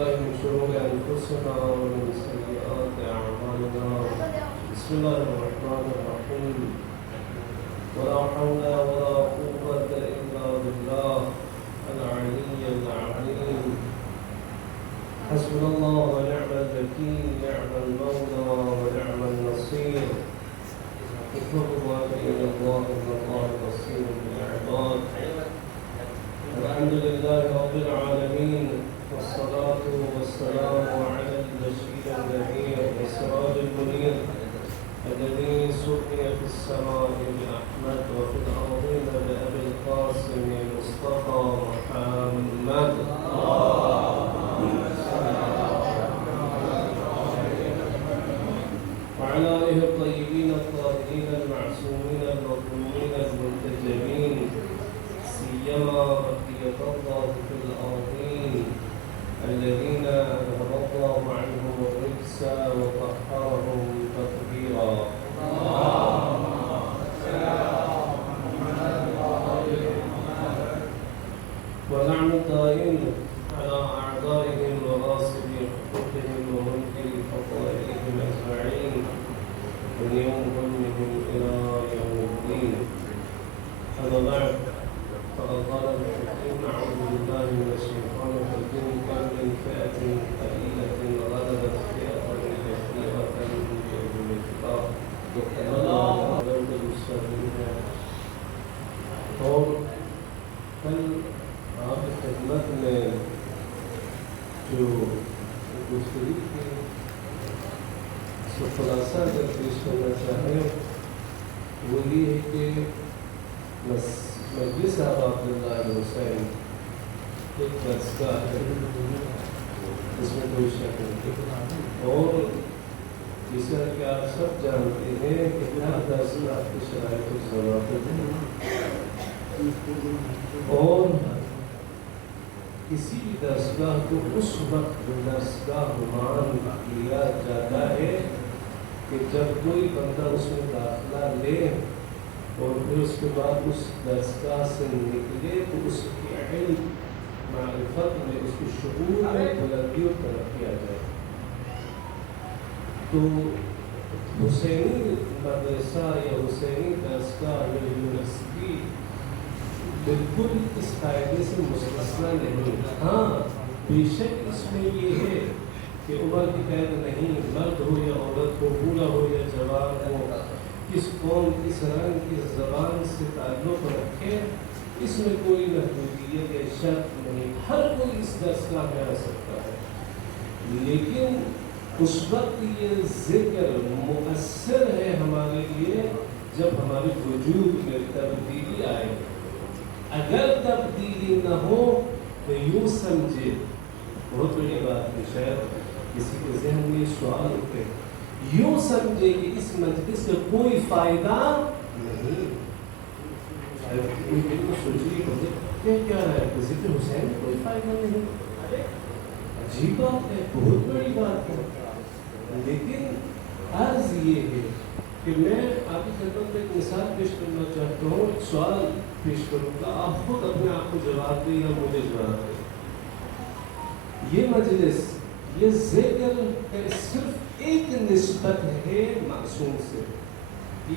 بالله من شرور أنفسنا ومن سيئات أعمالنا. بسم الله الرحمن الرحيم. ولا حول ولا قوة إلا بالله العلي العظيم. حسبنا الله ونعم الوكيل، نعم المولى ونعم النصير. اطلبوا ما بين الله إن الله بصير بالعباد. الحمد لله رب العالمين، والصلاة والسلام على البشير النذير والسراج المنير الذي سمي في السماء بأحمد وفي الأرضين بأبي القاسم مصطفى محمد. وعلى آله الطيبين الطاهرين المعصومين المظلومين المنتجبين، سيما بقية الله في الأرضين الذين أذهب الله عنهم الرجس وطهرهم تطهيرا. ونعم الدائم على أعدائهم وغاصب حقوقهم ومنكر فضائلهم أجمعين من يومهم إلى يوم الدين. أما بعد، فقد قال الحكيم: أعوذ بالله من الشيطان الرجيم. كم من فئة قليلة غلبت فئة كثيرة بإذن الله والله غلب المستضعفين. اور کل آپ کی خدمت میں جو گفتگو کی اس کا خلاصہ اگر پیش کرنا چاہیں وہ یہ ہے کہ مجلس صاحب عبداللہ حسین ایک درسگاہ ہے، اس میں کوئی شک نہیں، اور جیسا کہ آپ سب جانتے ہیں کہ ہر درسگاہ کی شرائط و ضوابط ہیں، اور کسی بھی درسگاہ کو اس وقت درسگاہ مان لیا جاتا ہے کہ جب کوئی بندہ اس میں داخلہ لے اور پھر اس کے بعد اس درسگاہ سے نکلے تو اس کی علم معرفت میں، اس کی شعور میں بلندی اور ترقی آ جائے. تو حسینی مدرسہ یا حسینی درسگاہ یا یونیورسٹی بالکل اس قاعدے سے مستثنیٰ نہیں. ہاں بے شک اس میں یہ ہے کہ عمر کی قید نہیں، مرد ہو یا عورت ہو، بوڑھا ہو یا جوان ہو، کس قوم، کس رنگ، کس زبان سے تعلق رکھے، اس میں کوئی محدودیت یا شرط نہیں، ہر کوئی اس درسگاہ میں آ سکتا ہے. لیکن اس وقت یہ ذکر مؤثر ہے ہمارے لیے جب ہمارے وجود میں تبدیلی آئے. اگر تبدیلی نہ ہو تو یوں سمجھے، بہت بڑی بات ہے، شاید کسی کے ذہن میں سوال اٹھے، یوں سمجھے کہ اس مجلس کا کوئی فائدہ نہیں. کوئی دل کو سوچیے کیا رہا ہے، ذکر حسین میں کوئی فائدہ نہیں. عجیب بات ہے، بہت بڑی بات ہے. لیکن عرض یہ ہے کہ میں آپ کی خدمت میں ایک مثال پیش کرنا چاہتا ہوں، ایک سوال پیش کروں گا، آپ خود اپنے آپ کو جواب دیں یا مجھے جواب دیں. یہ مجلس، یہ ذکر صرف ایک نسبت ہے معصوم سے،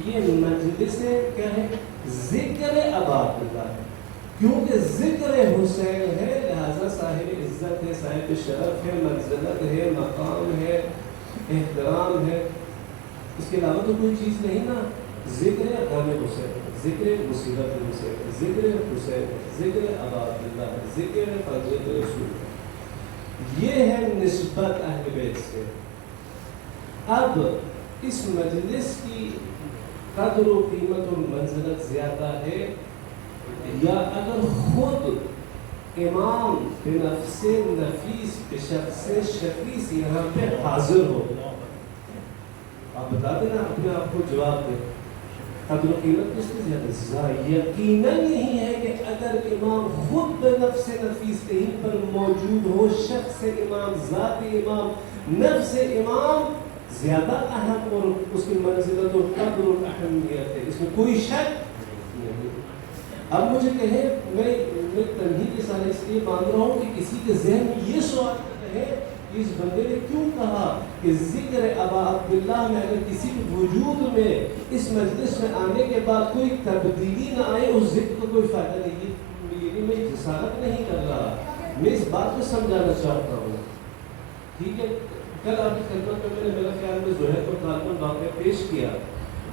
یہ مجلس کیا ہے؟ ذکر ابا عبداللہ ہے. کیونکہ ذکر حسین ہے لہذا صاحب عزت ہے، صاحب شرف ہے، منزلت ہے، مقام ہے، احترام ہے. اس کے علاوہ تو کوئی چیز نہیں نا. ذکر غم حسین، ذکر مصیبت حسین، ذکر حسین، ذکر ابا عبداللہ، ذکر فضل رسول. یہ ہے نسبت اہل بیت سے. اب اس مجلس کی قدر و قیمت و منزلت زیادہ ہے یا اگر خود امام بنفس نفیس بشخص شخیص یہاں پہ حاضر ہو؟ آپ بتا دینا، اپنے آپ کو جواب دیں. قدر و قیمت کس سے زیادہ؟ یقیناً نہیں ہے کہ اگر امام خود بنفس نفیس کہیں پر موجود ہو، شخص امام، ذات امام، نفس امام زیادہ اہم اور اس کی منزلت اور قدر و اہمیت ہے، اس میں کوئی شک نہیں. اب مجھے کہیں، میں تنہی کے ساتھ اس لیے مان رہا ہوں کہ کسی کے ذہن میں یہ سوال ہیں اس بندے نے کیوں کہا کہ ذکر ابا عبداللہ میں اگر کسی کے وجود میں اس مجلس میں آنے کے بعد کوئی تبدیلی نہ آئے اس ذکر کو کوئی فائدہ نہیں. یعنی میں جسارت نہیں کر رہا, میں اس بات کو سمجھانا چاہتا ہوں. ٹھیک ہے, کل آپ کی خدمت میں نے میرا خیال میں زہیر کو طالباً واقعہ پیش کیا,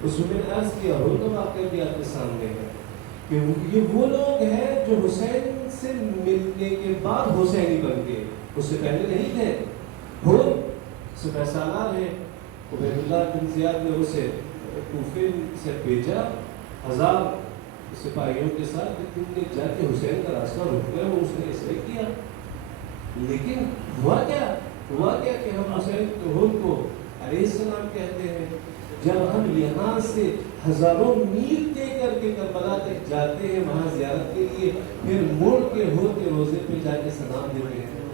اس میں نے عرض کیا ہو تو واقعہ بھی آپ کے سامنے ہے کہ یہ وہ لوگ ہیں جو حسین سے ملنے کے بعد حسینی بن گئے, اس سے پہلے نہیں تھے. ہر سپہ سالار ہے, عبید اللہ بن زیاد نے اسے کوفے سے بھیجا 1000 سپاہیوں کے ساتھ کہ تم نے جا کے حسین کا راستہ روک لیا, وہ اس نے ایسے کیا. لیکن ہوا کیا کہ ہم حسین کو علیہ السلام کہتے ہیں. جب ہم یہاں سے ہزاروں میل طے کر کے کربلا تک جاتے ہیں وہاں زیارت کے لیے, پھر مڑ کے ہوتے روزے پہ جا کے سلام دیتے ہیں.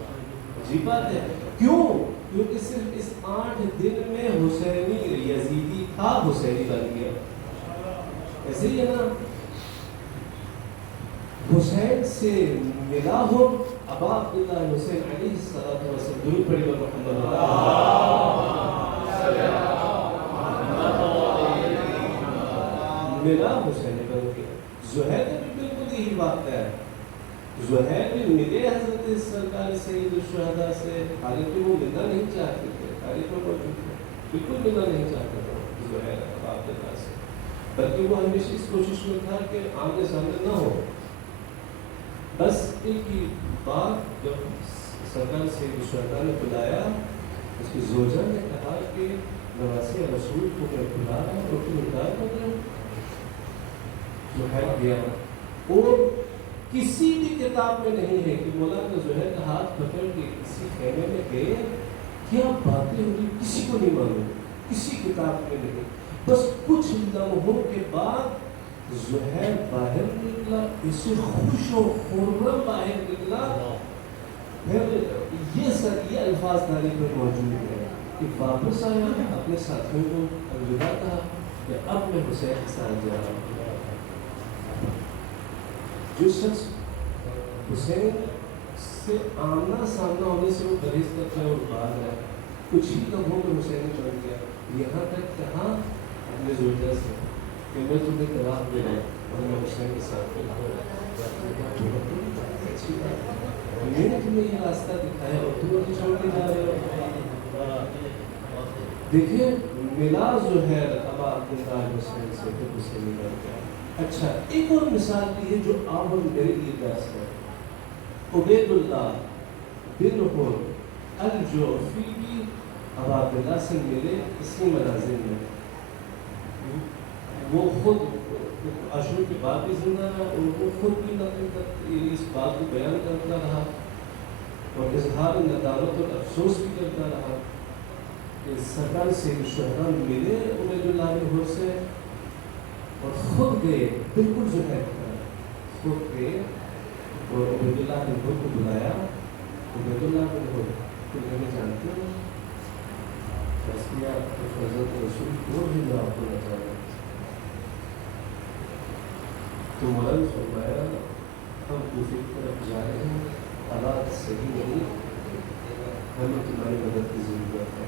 عجیب بات ہے. کیوں؟ کیونکہ صرف اس 8 دن میں حسینی یزیدی تھا, حسینی بن گیا. ایسے ہی ہے نا, حسین سے ملا ہو ابا عبداللہ حسین علیہ السلام, درود پڑھیے محمد ملا حسین بن گیا. زہیر کا بھی بالکل یہی بات ہے. زہیر بھی ملے حضرت سرکار سید الشہداء سے, حالانکہ وہ ملنا نہیں چاہتے تھے, تاریخ میں موجود ہے, بالکل ملنا نہیں چاہتا تھا زہیر ابا عبداللہ سے, بلکہ وہ ہمیشہ اس کوشش میں تھا کہ آمنے سامنے نہ ہو. بس ایک ہی بات جب سرکار سید الشہداء نے بلایا, اس کی زوجہ نے کہا کہ نواسی رسول کو میں بلا رہا ہوں اور تم انکار کر رہے ہو. زہیر گیا, اور کسی بھی کتاب میں نہیں ہے کہ مولانا زہیر کا ہاتھ پکڑ کے کسی خیمے میں گئے, کیا باتیں ہوئی کسی کو نہیں معلوم, کسی کتاب میں نہیں. بس کچھ لمحوں کے بعد زہیر باہر نکلا, اسے خوش و خرم باہر نکلا. پھر یہ الفاظ تاریخ میں موجود ہے کہ واپس آیا, اپنے ساتھیوں کو الوداع کہا کہ اب میں حسین کے ساتھ جا رہا ہوں. جو شخص حسین سے آمنا سامنا ہونے سے وہ پرہیز کرتا ہے اور بھاگ رہا ہے, کچھ ہی لمحوں میں حسین چڑھ گیا. یہاں تک کہاں اپنے زوجہ سے کہ میں تمہیں طلاق دے رہا ہوں اور میں حسین کے ساتھ میں نے تمہیں یہ راستہ دکھایا اور تم مجھے چھوڑ کے جا رہے ہو. دیکھیے ملا زہیر ابا عبداللہ حسین سے پھر حسین مل گیا. اچھا, ایک اور مثال بھی ہے جو آپ اور میرے لیے درس ہے. عبید اللہ بن حر الجوفی بھی ابا عبداللہ سے ملے اسی مناظر میں. وہ خود عاشور کے بعد بھی زندہ رہا اور وہ خود بھی اس بات کو بیان کرتا رہا اور اظہار ندامت اور افسوس بھی کرتا رہا کہ سرکار سید الشہداء ملے عبید اللہ بن حر سے اور خود گئے, بالکل جو ہے خود گئے اور عبید اللہ بن حر کو بلایا. عبید اللہ بن حر کو میں جانتے ہوں, حضرت رسول کو بھی میں آپ کو بتا رہا. تو مولانا نے فرمایا ہم کوفے کی طرف جا رہے ہیں, حالات صحیح نہیں, ہمیں تمہاری مدد کی ضرورت ہے.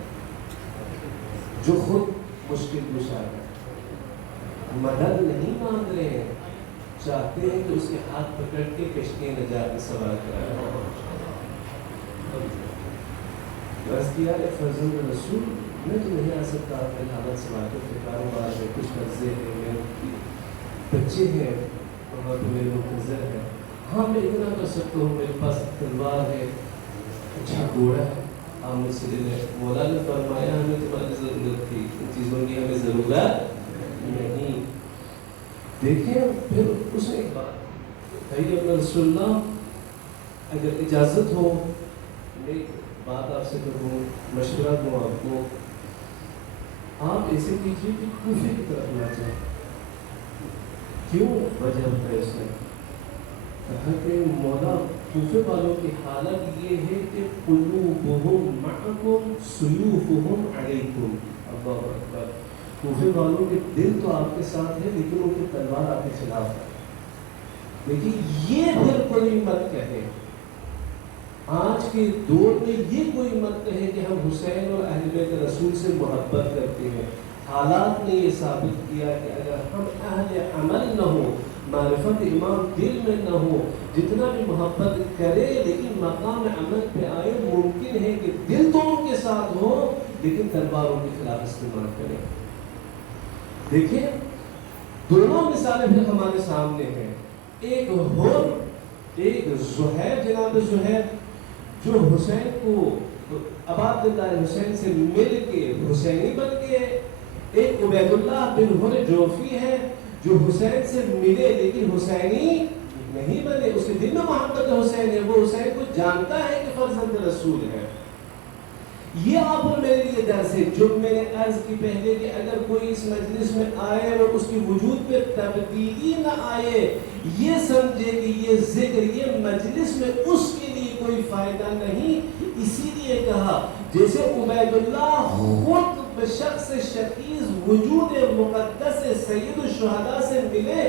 جو خود مشکل کشا ہے, مدد نہیں مانگ رہے ہیں, چاہتے ہیں کہ اس کے ہاتھ پکڑ کے کشتی نجات میں سوار کرائے. عرض کیا کہ فرزند رسول میں تو نہیں آ سکتا, اپنے حالت سے واقف ہے, کاروبار ہے, کچھ قرضے ہیں, میرے بچے ہیں, وہاں پہ میرے منتظر ہے. ہاں میں اتنا کر سکتا ہوں, میرے پاس تلوار ہے, اچھا گھوڑا ہے, آپ مجھ سے لے لیں. مولانا نے فرمایا ہمیں تمہاری ضرورت تھی, ان چیزوں کی ہمیں ضرورت نہیں. دیکھیں پھر اس نے ایک بات کہی, اپنا رسول اللہ اگر اجازت ہو میں بات آپ سے کروں, مشورہ دوں آپ کو, آپ ایسے کیجیے کہ کوفے کی طرف نہ جائیں. کیوں؟ وجہ ہے اس نے کہا کہ مولا کوفے والوں کی حالت یہ ہے کہ قلوبہم معکم سیوفہم علیکم. اللہ اکبر. کوفے والوں کے دل تو آپ کے ساتھ ہے لیکن ان کی تلوار آپ کے خلاف ہے. دیکھیے یہ پھر کوئی مت کہے, آج کے دور میں یہ کوئی مت کہے کہ ہم حسین اور اہل بیت رسول سے محبت کرتے ہیں. حالات نے یہ ثابت کیا کہ اگر ہم اہل عمل نہ ہو، معرفت امام دل میں نہ ہو، جتنا بھی محبت کرے لیکن مقام عمل پہ آئے، ممکن ہے کہ دل تو ان کے ساتھ ہو لیکن تلواروں کے خلاف استعمال کرے. دیکھیں دونوں مثالیں بھی ہمارے سامنے ہیں. ایک حر، ایک زہیر، جناب زہیر جو حسین کو عباد اللہ حسین سے مل کے حسینی بن گئے. ایک عبید اللہ بن حر جوفی ہے جو حسین سے ملے لیکن حسینی نہیں بنے. اس کے دل میں محبت حسین ہے، وہ حسین کو جانتا ہے کہ فرزند رسول ہے. یہ آپ اور میرے لیے درس ہے. جو میں نے عرض کی پہلے کہ اگر کوئی اس مجلس میں آئے اور اس کی وجود پہ تبدیلی نہ آئے، یہ سمجھے کہ یہ ذکر، یہ مجلس میں اس کے لیے کوئی فائدہ نہیں. اسی لیے کہا جیسے عبید اللہ خود بشخص شخیص وجود مقدس سید الشہداء سے ملے،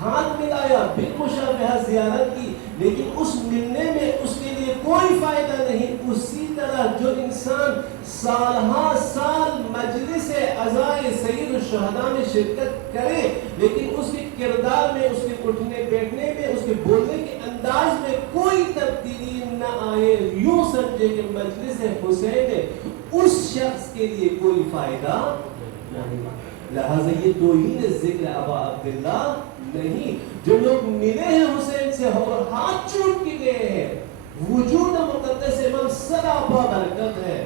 ہاتھ ملایا، بالمشابہہ زیارت کی، لیکن اس ملنے میں اس کے لیے کوئی فائدہ نہیں. اسی طرح جو انسان سالہا سال مجلس عزائے سید الشہداء میں شرکت کرے لیکن اس کے کردار میں، اس کے اٹھنے بیٹھنے میں، اس کے بولنے کے انداز میں کوئی تبدیلی نہ آئے، یوں سمجھے کہ مجلس حسین میں اس شخص کے لیے کوئی فائدہ نہیں. لہذا یہ توہین ذکر ابا عبداللہ نہیں. جو لوگ ملے ہیں حسین سے اور ہاتھ چوٹ کے گئے ہیں، وجود مقدس امام سراپا برکت ہے،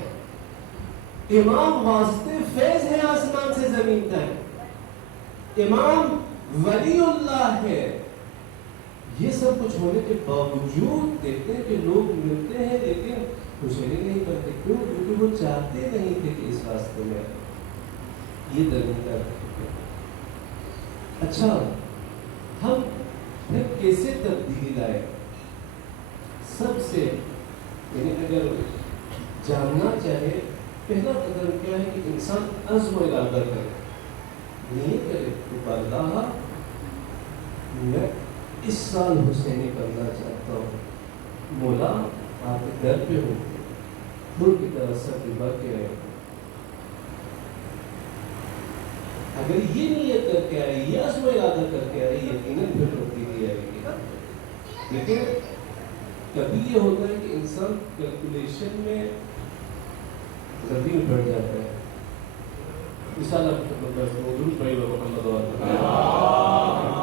امام واسطے فیض ہے آسمان سے زمین تک، امام ولی اللہ ہے. یہ سب کچھ ہونے کے باوجود دیکھتے ہیں کہ لوگ ملتے ہیں لیکن حسینی نہیں کرتے. کیوں؟ کیونکہ وہ چاہتے نہیں تھے کہ اس راستے میں یہ درمیان. اچھا ہم پھر کیسے تبدیلی لائے؟ سب سے یعنی اگر جاننا چاہے پہلا قدم کیا ہے کہ انسان عزم و ارادہ کرے، نہیں کرے تو اللہ میں اس سال حسینی کرنا چاہتا ہوں، مولا آپ کے در پہ ہوں، خود کی طرح سب بڑھ کے رہے. اگر یہ نیت کر کے آئے، یہ عزم و ارادہ کر کے آئے، یقیناً پھر تبدیلی آئے گی. لیکن کبھی یہ ہوتا ہے کہ انسان کیلکولیشن میں غلطی میں پڑ جاتا ہے. مثال آپ کو بتاتا ہوں، درود پڑھیے محمد وعلیہ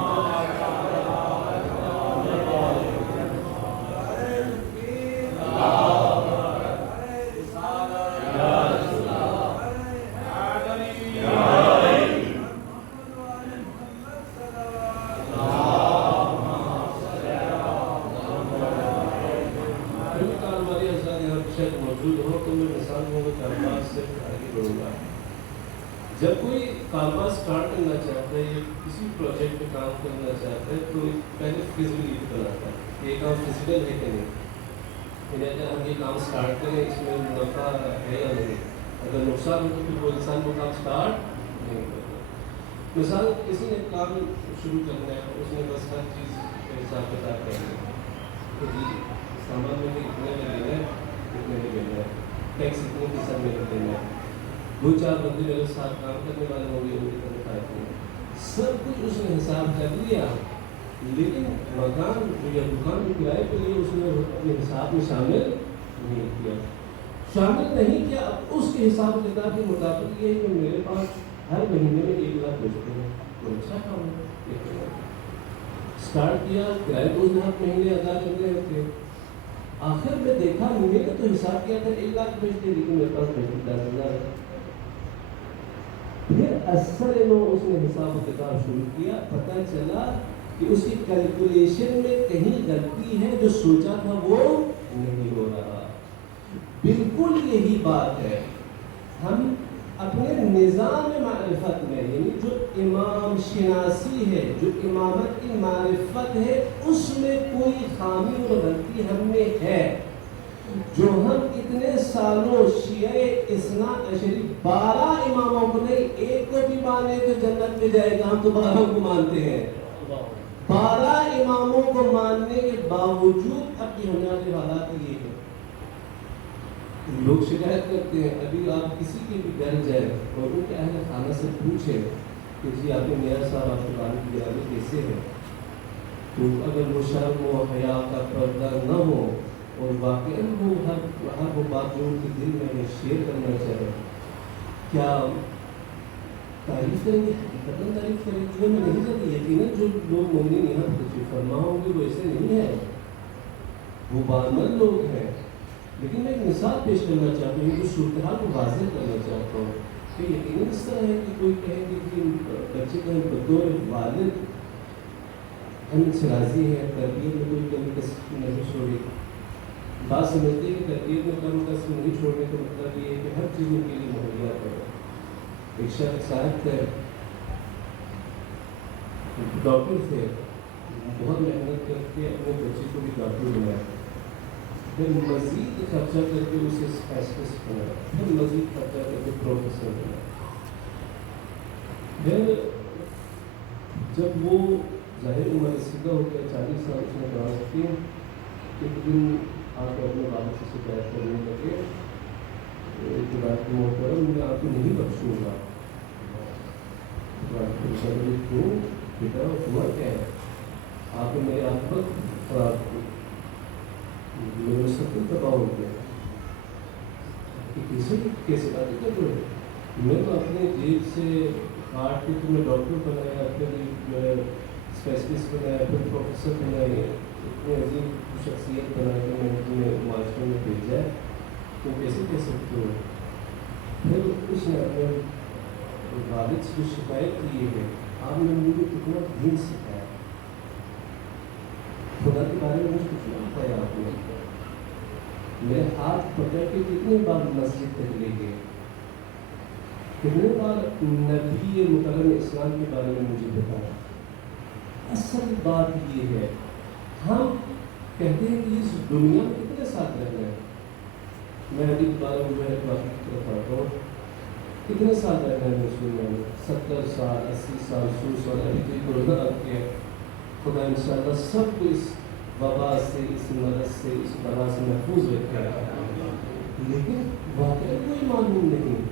جب کوئی کارواں اسٹارٹ کرنا چاہتا ہے یا کسی پروجیکٹ پہ کام کرنا چاہتا ہے تو پہلے فزیبلٹی بناتا ہے، یہ کام فزیبل ہے کہ نہیں. یعنی اگر ہم یہ کام اسٹارٹ کریں اس میں منافع ہے یا نہیں، اگر نقصان ہو تو پھر وہ انسان کو کام اسٹارٹ نہیں کرتا. مثال کسی نے کام شروع کرنا ہے، اس نے بس ہر چیز کا حساب کتاب کرنا ہے، تو جی سامان میں اتنے میں لینا ہے، اتنے میں لینا ہے، ٹیکس اتنے فیصد میں دینا ہے، دو چار بندے میرے ساتھ کام کرنے والے ہوں گے، ان کی تنخواہ اتنی ہے. سب کچھ اس نے حساب کر لیا، لیکن مکان یا دکان کے کرائے کے لیے اس نے اپنے حساب میں شامل نہیں کیا. شامل نہیں کیا. اب اس کے حساب کتاب کے مطابق یہ ہے کہ میرے پاس ہر مہینے میں 1 لاکھ بچتے ہیں، تو اچھا کام ہے. اسٹارٹ کیا، کرائے تو اس نے ہر مہینے ادا کرنے ہوتے. آخر میں دیکھا میں نے تو حساب کیا تھا 1 لاکھ بچتے، لیکن میرے پاس بچتے 10,000 ہے. پھر اثر میں اس نے حساب و کتاب شروع کیا، پتہ چلا کہ اس کی کیلکولیشن میں کہیں غلطی ہے، جو سوچا تھا وہ نہیں ہو رہا. بالکل یہی بات ہے. ہم اپنے نظام معرفت میں یعنی جو امام شناسی ہے، جو امامت کی معرفت ہے، اس میں کوئی خامی اور غلطی ہم میں ہے. جو ہم اتنے سالوں شیعہ اثنا عشری 12 اماموں کو نہیں، ایک کو بھی مانے تو جنت میں جائے گا، ہم تو 12 کو مانتے ہیں. 12 اماموں کو ماننے کے باوجود اب کی ہونے والی حالات یہ ہے لوگ شکایت کرتے ہیں، ابھی آپ کسی کے بھی گھر جائیں اور ان کے اہل خانہ سے پوچھیں کہ جی آپ کے میاں صاحب آپ کے والد گرامی کیسے ہیں، تو اگر وہ شرم و حیا کا پردہ نہ ہو اور واقعاً وہ ہر وہ بات جو ان کے دل میں ہمیں شیئر کرنا چاہے، کیا تعریف کریں گے؟ حقیقتاً تعریف کریں گے؟ میں نہیں چاہتی، یقیناً جو لوگ مومنین یہاں تشریف فرما ہوں گے وہ ایسے نہیں ہیں، وہ بامن لوگ ہیں، لیکن میں ایک مثال پیش کرنا چاہتا ہوں، اس صورتحال کو واضح کرنا چاہتا ہوں کہ یقیناً اس طرح ہے کہ کوئی کہے کہ بچے کا بطور والد ہم سے راضی ہے، تربیت میں کوئی کمی کسی نہیں چھوڑی، بات سمجھتے ہیں کہ تربیت میں کم کسی نہیں چھوڑنے کا مطلب یہ ہے کہ ہر چیز ان کے لیے مہیا کرو۔ ایک شخص صاحب تھے، ڈاکٹر تھے، بہت محنت کر کے اپنے بچے کو بھی ڈاکٹر بنایا، پھر مزید خرچہ کر کے اسے اسپیشلسٹ بنایا، پھر مزید خرچہ کر کے پروفیسر بنایا۔ پھر جب وہ ظاہر عمر رسیدہ ہو گیا، 40 سال اس نے دراز کی، ایک دن آ کے اپنے والد سے شکایت کرنے لگے کہ ڈاکٹر محترم میں آپ کو نہیں بخشوں گا۔ ڈاکٹر کیوں بیٹا ہوا کیا ہے؟ آپ نے میرے آفت خراب کی، میرے سب کچھ تباہ ہو گیا، کیسے باتیں کر رہے ہو؟ میں تو اپنے جیب سے کاٹ کے تمہیں ڈاکٹر بنایا، پھر جو ہے اسپیشلسٹ بنایا، پھر پروفیسر بنائے، اتنی عظیم شخصیت بنا کے میں نے تمہیں معاشرے میں بھیجا ہے، تم کیسے کہہ سکتے ہو؟ پھر اس نے اپنے والد سے شکایت کی ہے، آپ نے مجھے کتنا دین سکھایا، خدا کے بارے میں مجھے کچھ نہیں بتایا آپ نے، میرے ہاتھ پکڑ کے کتنی بار مسجد تک لے گئے، کتنے بار نبی مکرم اسلام کے بارے میں مجھے بتایا۔ اصل بات یہ ہے، ہم کہتے ہیں کہ اس دنیا میں کتنے ساتھ رہنا ہے، میں ابھی دوبارہ مجاہد باقی کی طرف آتا ہوں، کتنے سال رہنا ہے اس دنیا میں؟ 70 سال، 80 سال، 100 سال، ابھی تو کورونا آ گیا، خدا انشاءاللہ سب کو اس وبا سے، اس مرض سے، اس بلا سے محفوظ رکھے، لیکن واقعی کوئی معلوم نہیں،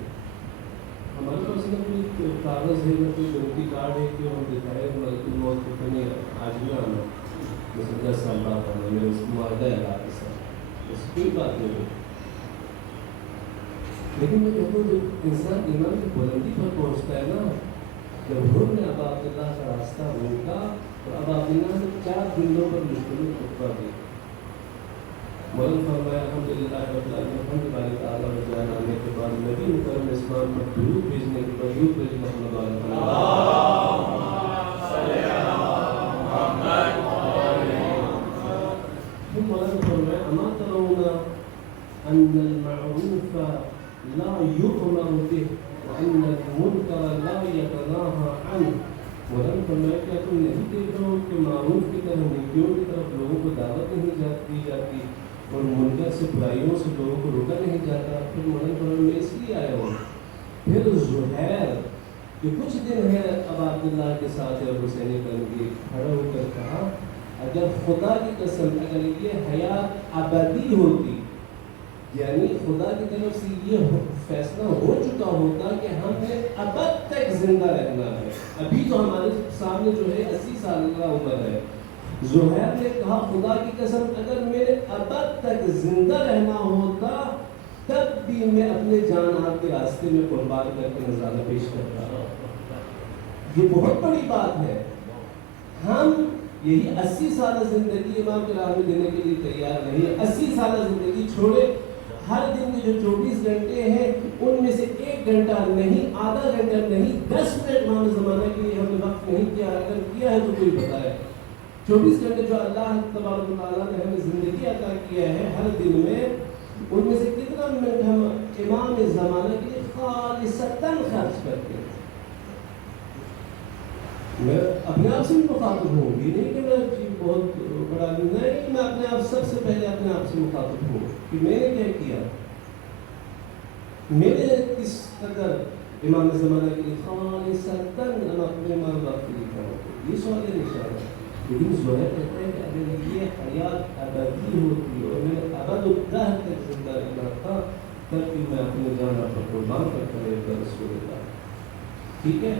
ہمارے پاس نہ کوئی کاغذ ہے، نہ کوئی ڈیوٹی کارڈ ہے کہ ہم دکھائے ملک الموت کو کہیں آج بھی آنا، جیسے 10 سال بعد آنا، میرے اس کو معاہدہ ہے اللہ کے ساتھ، اس کوئی بات نہیں ہے۔ لیکن میں کہتا ہوں جب انسان ایمان کی بلندی پر پہنچتا ہے نا، جب ہم نے ابا عبداللہ کا راستہ روکا اور ابا عبداللہ نے 4 دنوں پر مشکل خطبہ دی، مولانا فرمایا الحمدللہ رب العالمین، الحمد للہ تعالیٰ و جلال آنے کے بعد نبی مکرم اسلام پر درود بھیجنے کے بعد یوں بھیج محمد پھر مولانا فرمایا اما ترون ان المعروف لا يؤمر به وان المنکر لا يتناهى عنه، مولانا فرمایا کیا تم نہیں دیکھ رہے ہو کہ معروف کی طرف، نیکیوں کی طرف لوگوں کو دعوت نہیں دی جاتی اور منکر سے، برائیوں سے لوگوں کو روکا نہیں جاتا؟ پھر مولانا فرمایا میں اس لیے آیا ہوں۔ پھر زہیر جو کچھ دن ہے ابا عبداللہ کے ساتھ اور حسین کلندی، کھڑا ہو کر کہا اگر خدا کی قسم اگر یہ حیات ابدی ہوتی، یعنی خدا کی طرف سے یہ فیصلہ ہو چکا ہوتا کہ ہم نے ابد تک زندہ رہنا ہے، ابھی تو ہمارے سامنے جو ہے 80 سال کا عمر ہے، زہیر نے کہا خدا کی قسم اگر میرے ابد تک زندہ رہنا ہوتا تب بھی میں اپنے جان آپ کے راستے میں قربان کر کے نذرانہ پیش کرتا۔ یہ بہت بڑی بات ہے، ہم یہی 80 سالہ زندگی امام کے راہ میں دینے کے لیے تیار نہیں۔ 80 سالہ زندگی چھوڑے، ہر دن کے جو 24 گھنٹے ہیں ان میں سے 1 گھنٹہ نہیں، آدھا گھنٹہ نہیں، 10 منٹ امام زمانہ کے لیے ہم نے وقت نہیں کیا، اگر کیا ہے تو کوئی بتائے۔ 24 گھنٹے جو اللہ تبارک و تعالیٰ نے ہمیں زندگی عطا کیا ہے ہر دن میں، ان میں سے کتنا منٹ ہم امام زمانہ کے لیے خالصتاً خرچ کرتے ہیں؟ میں اپنے آپ سے بھی مخاطب ہوں، یہ نہیں کہ میں بہت بڑا نہیں، میں اپنے آپ سب سے پہلے اپنے آپ سے مخاطب ہوں کہ میں نے کیا کیا، میں نے کس قدر امام زمانہ کے لیے خالصتاً اپنے ماں باپ کے لیے کیا، یہ سوال ہے نشانہ۔ لیکن زہیر کہتا ہے کہ اگر یہ حیات ابدی ہوتی اور میں ابد الدہر تک زندہ رہنا تھا تب کہ میں اپنے جان پر قربان کرتا ہے رسول اللہ. ٹھیک ہے.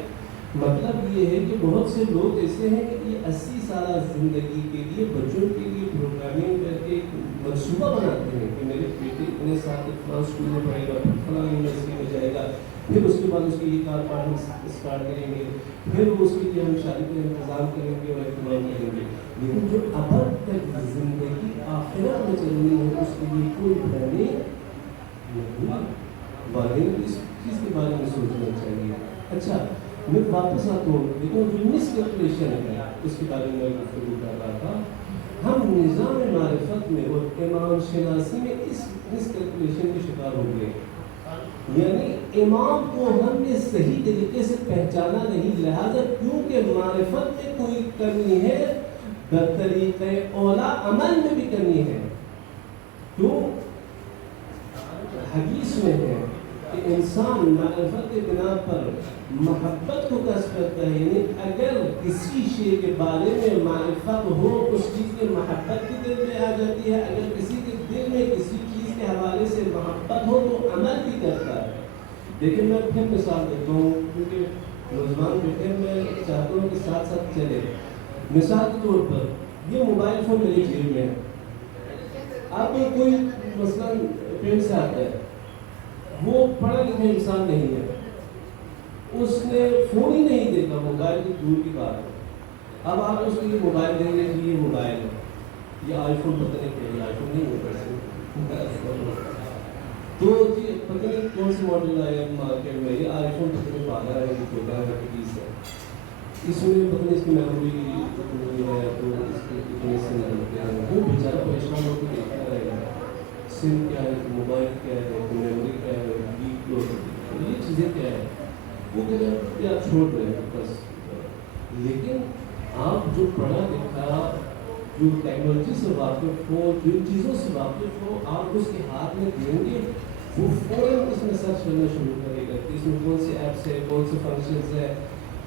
مطلب یہ ہے کہ بہت سے لوگ ایسے ہیں کہ یہ 80 سالہ زندگی کے لیے بچوں کے لیے پروگرامنگ کر کے منصوبہ بناتے ہیں کہ میرے بیٹے اتنے سال فلاں اسکول میں پڑھے گا، پھر فلاں یونیورسٹی میں جائے گا، پھر اس کے بعد اس کے لیے کار پارٹنر اسٹارٹ کریں گے، پھر اس کے لیے ہم شادی کا انتظام کریں گے اور اہتمام کریں گے. لیکن جو ابد تک زندگی آخرت میں چلنی ہے اس کے لیے کوئی پلاننگ نہیں. والدین کو اس چیز کے بارے میں سوچنا چاہیے. اچھا میں واپس آتا ہوں. لیکن جو مس کیلکولیشن ہے اس کے بارے میں گفتگو کر رہا تھا. ہم نظام معرفت میں اور امام شناسی میں اس مس کیلکولیشن کے شکار ہو گئے. یعنی امام کو ہم نے صحیح طریقے سے پہچانا نہیں، لہذا کیونکہ معرفت میں کوئی کمی ہے بطریقہ اولا عمل میں بھی کمی ہے. کیوں؟ حدیث میں ہے کہ انسان معرفت کے بنا پر محبت کو کسب کرتا ہے. یعنی اگر کسی شے کے بارے میں معرفت ہو اس چیز کی محبت کی دل میں آ جاتی ہے. اگر کسی کے دل میں کسی چیز کے حوالے سے محبت ہو تو عمل بھی کرتا ہے. لیکن میں پھر مثال دیتا ہوں کیونکہ نوجوان بیٹے میں چاہتا ہوں کہ ساتھ ساتھ چلے. مثال کے طور پر یہ موبائل فون میری جیب میں ہے. آپ کو کوئی مثلاً پینٹ سے آتا ہے، وہ پڑھا لکھا انسان نہیں ہے، اس نے فون ہی نہیں دیکھا، موبائل کی دور کی بات ہے. اب آپ اس کے لیے موبائل دیں گے کہ یہ موبائل ہے، یہ آئی فون پتہ نہیں کیا، یہ آئی فون نہیں ہوتا تو جی پتہ نہیں کون سے ماڈل آئے مارکیٹ میں، یہ آئی فون پتہ نہیں 12 ہے، یہ 14 ہے، 20 ہے. اس میں پتہ نہیں اس کی میموری ہے تو اس کے کتنے سم نکلتے ہیں. وہ بیچارہ پریشان ہو کے دیکھتا رہے گا سم کیا ہے، موبائل کیا ہے، میموری کیا ہے، یہ چیزیں کیا ہے. وہ کہتے ہیں کہ آپ چھوڑ رہے ہیں بس. لیکن آپ جو پڑھا لکھا، جو ٹیکنالوجی سے واقف ہو، جن چیزوں سے واقف ہو، آپ اس کے ہاتھ میں دیں گے وہ فوراً اس میں سرچ کرنا شروع کرے گا کہ اس میں کون سے ایپس ہے، کون سے فنکشنز ہے.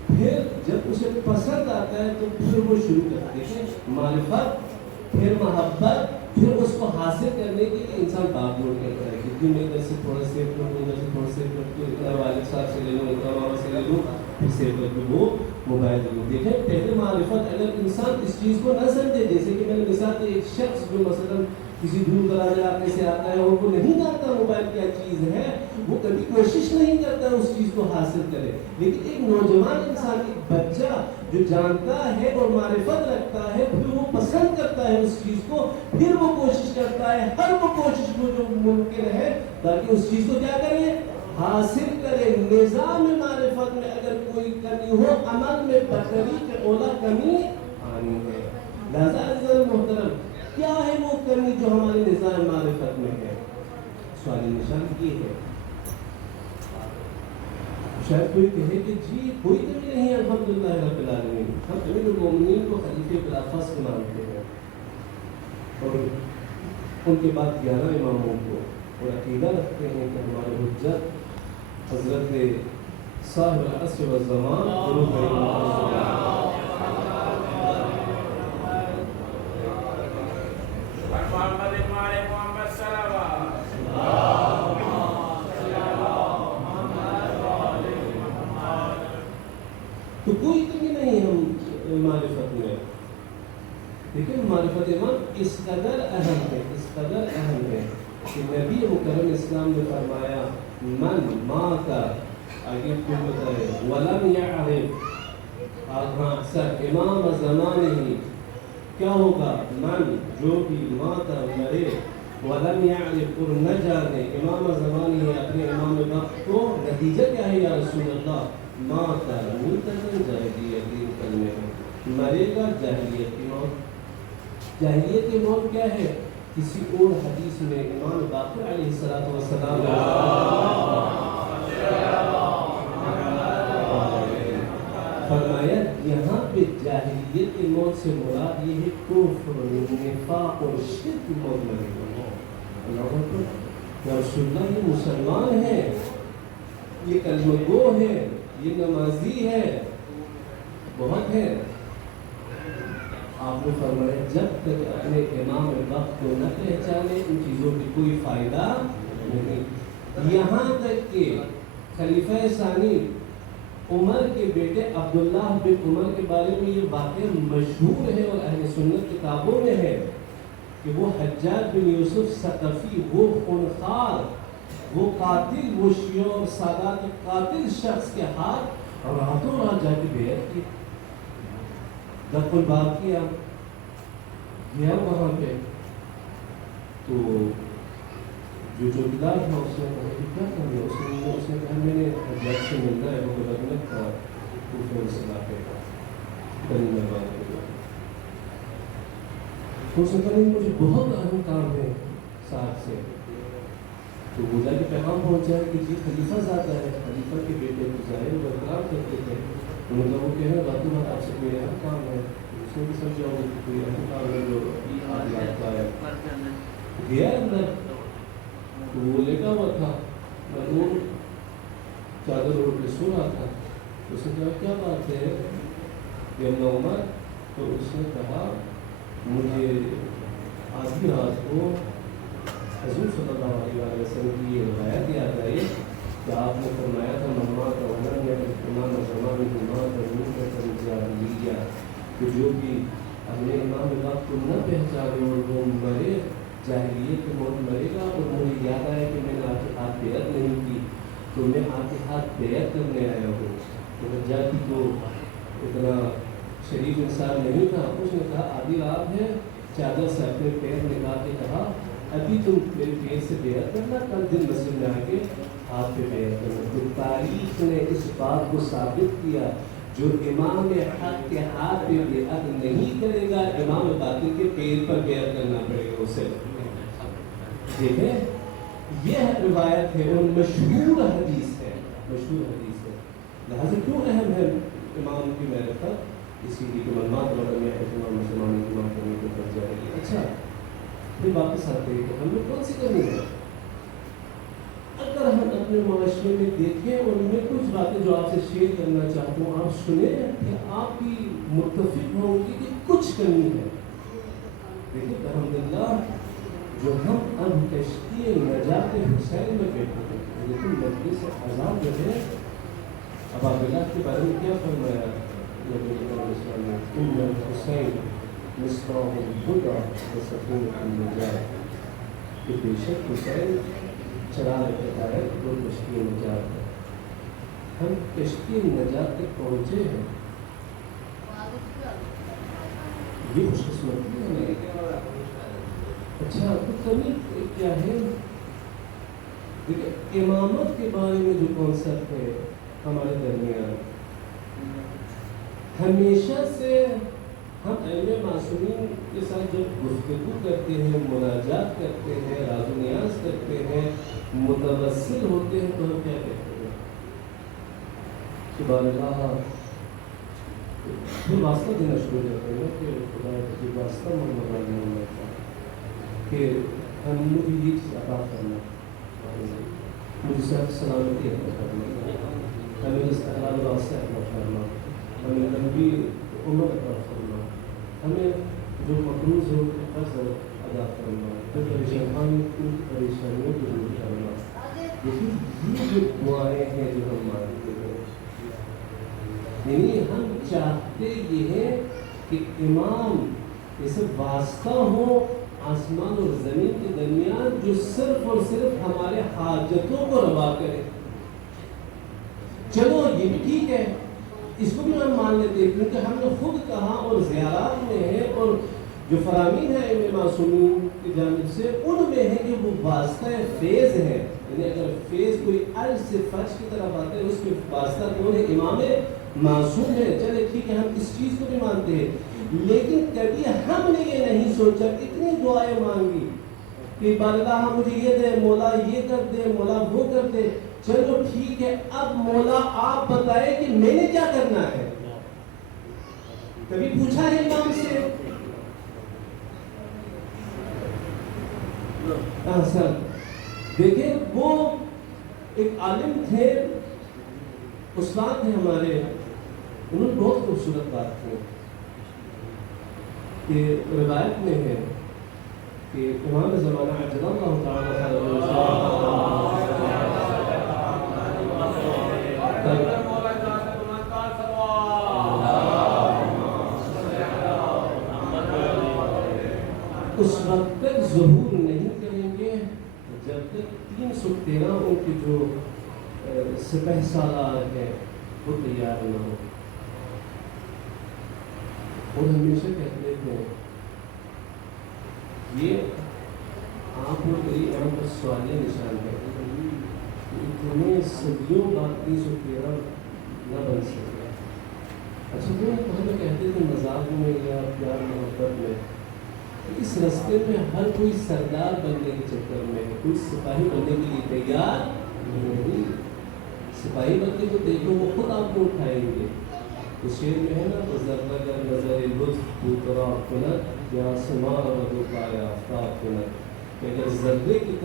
پھر جب اسے پسند آتا ہے تو پھر وہ شروع کرتے ہیں معرفت، پھر محبت، پھر اس کو حاصل کرنے کے لیے انسان باغ دوڑ کرتا ہے کہ میں ادھر سے تھوڑا سیو کر دوں، ادھر سے تھوڑا سیو کر دوں، اتنا والد صاحب سے لے لوں، اتنا ماما سے لے لوں، پھر سیو کر دوں وہ موبائل لے لوں. دیکھیں پہلے معرفت اگر انسان اس چیز کو نہ سمجھے، جیسے کہ میں نے مثال دی ایک شخص جو مثلاً کسی دور دراز علاقے سے آتا ہے اور وہ نہیں جانتا موبائل کیا چیز ہے، وہ کبھی کوشش نہیں کرتا اس چیز کو حاصل کرے. لیکن ایک نوجوان انسان، ایک بچہ جو جانتا ہے اور معرفت رکھتا ہے، پھر وہ پسند کرتا ہے اس چیز کو، پھر وہ کوشش کرتا ہے ہر وہ کوشش کو جو ممکن ہے تاکہ اس چیز کو کیا کرے، حاصل کرے. نظام معرفت میں اگر کوئی کمی ہو، عمل میں بطریق اولا کمی آنی ہے. لہذا عزیزان محترم، کیا ہے وہ کمی جو ہمارے نظام معرفت میں ہے؟ سوال نشان یہ ہے. شاید کوئی کہے کہ جی کوئی کمی نہیں ہے الحمدللہ رب العالمین، ہم امیر المومنین کو خلیفہ بلا فصل مانتے ہیں اور ان کے بعد 11 اماموں کو، اور عقیدہ رکھتے ہیں کہ ہمارے حجت حضرت صاحب العصر والزمان ضرور تو کوئی کمی نہیں ہم معرفت میں. لیکن معرفت ایمان اس قدر اہم ہے، اس قدر اہم ہے کہ نبی مکرم اسلام نے فرمایا من مات، آگے کوئی بتائے ولم یعرف، اکثر امام زمانے ہی کیا ہوگا، من جو بھی مات مرے، ولم یعرف اور نہ جانے، امام زمانے ہی اپنے امام وقت کو. نتیجہ کیا ہے یا رسول اللہ؟ مات ملتزم جاہلیتی کلمے میں مرے گا جاہلیت کی موت. جاہلیت کی موت کیا ہے؟ کسی اور حدیث میں امام باقر علیہ السلام فرمایا یہاں پہ جاہلیت کی موت سے مراد یہ ہے کفر، نفاق اور شرک کی موت مرے گا. اللہ اکبر، یا رسول اللہ یہ مسلمان ہے، یہ کلمہ گو ہے، یہ نمازی ہے، بہت ہے. آپ نے فرمایا جب تک اپنے امام وقت کو نہ پہچانے ان چیزوں کی کوئی فائدہ نہیں. یہاں تک کہ خلیفہ ثانی عمر کے بیٹے عبداللہ بن عمر کے بارے میں یہ واقعہ مشہور ہے اور اہل سنت کتابوں میں ہے کہ وہ حجاج بن یوسف ثقفی، وہ خونخوار، وہ قاتل، وہ شیعہ اور سادات قاتل شخص کے ہاتھ راتوں رات جا کے بیعت کی، دفع الباب کیا، گیا وہاں پہ تو جو چوکیدار تھا اس نے کہا کہ کیا کر رہے ہو؟ اس نے کہا میں نے حجاج سے ملنا ہے، وہ گورنر تھا کوفہ اس علاقے کا، بنی مروان کے دور۔ تو اس نے کہا نہیں مجھے بہت اہم کام ہے ساتھ سے، تو وہ جا کے پیغام پہنچا ہے کہ جی خلیفہ ذات ہے، خلیفہ کے بیٹے ظاہر برقرار کرتے تھے، انہوں نے وہ کہہ رہے راتوں رات آپ سے کوئی اہم کام ہے، اس نے بھی سمجھا وہ کوئی اہم کام ہے جو آج لگتا ہے، گیا اندر تو وہ لیٹا ہوا تھا، مجبور چادر اوڑھ کے سو رہا تھا، اس نے کہا کیا بات ہے یا ابن عمر؟ تو اس نے کہا مجھے آدھی رات کو حضور صلی اللہ علیہ وسلم کی یہ روایت یاد آئی کہ آپ نے فرمایا تھا مما کا عمر یا امام زمان گناہ تجمیر کا تنزیاد لیا کہ جو بھی اپنے امام اللہ کو نہ پہچانے اور وہ مرے جاہلیت کے موت مرے گا، اور مجھے یاد آیا کہ میں نے آپ کے ہاتھ بیعت نہیں کی تو میں آپ کے ہاتھ بیعت کرنے آیا ہوں، تو حجاج تو اتنا شریف انسان نہیں تھا، اس نے کہا آدھی رات ہے، چادر سے اپنے پیر نکال کے کہا ابھی تم میرے پیر سے بیعت کرنا، کل دن مسجد میں آ کے ہاتھ پہ بیعت کرنا۔ تو تاریخ نے اس بات کو ثابت کیا جو امام حق کے ہاتھ پہ بیعت نہیں کرے گا، امام باطل کے پیر پر بیعت کرنا پڑے گا اسے۔ دیکھیں یہ روایت ہے اور مشہور حدیث ہے، مشہور حدیث ہے، لہٰذا کیوں اہم ہے امام کی معرفت؟ اسی لیے کہ معلومات وغیرہ میں امام مسلمان امام کرنے کو پڑ جائے گی۔ اچھا پھر واپس آتے ہیں کہ ہم نے کون سی کرنی ہے؟ اگر ہم اپنے معاشرے میں دیکھیں اور میں کچھ باتیں جو آپ سے شیئر کرنا چاہتا ہوں آپ سنیں کہ آپ بھی متفق ہوں گے کہ کچھ کرنی ہے۔ دیکھیں الحمدللہ جو ہم اب کشتی نجات حسین میں بیٹھے ہیں، لیکن مجلس عذاب جو ہے اب آپ اللہ کے بارے میں کیا فرمایا نبی اسلام نے؟ ان الحسین مصباح الہدی و سفینۃ النجات، کہ بے شک حسین چراغ ہدایت اور کشتی نجات ہے۔ ہم کشتی نجات تک پہنچے ہیں، یہ خوش قسمتی ہے نہیں۔ اچھا تو کمی کیا ہے؟ دیکھیں امامت کے بارے میں جو کانسیپٹ ہے ہمارے درمیان، ہمیشہ سے ہم ائمہ معصومین کے ساتھ جب گفتگو کرتے ہیں، مناجات کرتے ہیں، راز و نیاز کرتے ہیں، متوسل ہوتے ہیں، تو ہم کیا کہتے ہیں؟ سبحان اللہ، پھر واسطہ دینا شروع کرتے ہیں کہ خدا کی واسطہ محمد کہ ہم مجھے یہ چیز عطا کرنا، مجھے صحت سلامتی عطا کرنا، ہمیں استقلال واسطہ عطا کرنا، ہمیں لمبی عمر عطا کرنا، ہمیں جو مقروض ہو قرض ادا کرنا، جو پریشانی ان کی پریشانیوں کو دور کرنا۔ لیکن یہ جو دعائیں ہیں جو ہم مانگتے ہیں، یعنی ہم چاہتے یہ ہے کہ امام ایسے واسطہ ہو آسمان اور زمین کے درمیان جو صرف اور صرف ہمارے حاجتوں کو روا کرے۔ چلو یہ بھی ٹھیک ہے، اس کو بھی ہم مان لیتے ہیں، کیونکہ ہم نے خود کہا اور زیارات میں ہے اور جو فرامین ہے ائمہ معصومین کی جانب سے ان میں ہے کہ وہ واسطہ فیض ہے، یعنی اگر فیض کوئی عرض سے فرش کی طرف آتا ہے اس میں واسطہ کون ہے؟ امام معصوم ہے۔ چلے ٹھیک ہے، ہم اس چیز کو بھی مانتے ہیں، لیکن کبھی ہم نے یہ نہیں سوچا، اتنی دعائیں مانگی کہ اللہ مجھے یہ دے، مولا یہ کر دے، مولا وہ کر دے۔ چلو ٹھیک ہے، اب مولا آپ بتائیں کہ میں نے کیا کرنا ہے؟ کبھی پوچھا ہے امام سے؟ سر دیکھیں وہ ایک عالم تھے، استاد تھے ہمارے، انہوں نے بہت خوبصورت بات کی کہ روایت میں ہے کہ امام زمانہ عجل اللہ تعالیٰ اس وقت تک ظہور نہیں کریں گے جب تک 313 ان کے جو سپہ سالار ہے وہ تیار نہ ہو. اور ہمیشہ کہتے ہیں یہ آپ اور میری یہاں پر سوالیہ نشان ہے اتنے صدیوں بعد 313 نہ بن سکے. اچھا وہ ہمیں کہتے تھے مذاق میں یا پیار محبت میں اس رستے میں ہر کوئی سردار بننے کے چکر میں ہے, کوئی سپاہی بننے کے لیے تیار نہیں. سپاہی بننے کو دیکھو وہ خود آپ کو اٹھائیں گے. اس شعر میں ہے نا بزرگ اگر نظر لطف پوترا کنت یا سماع و پایا آفتاب کنت, کہ اگر ذرے کی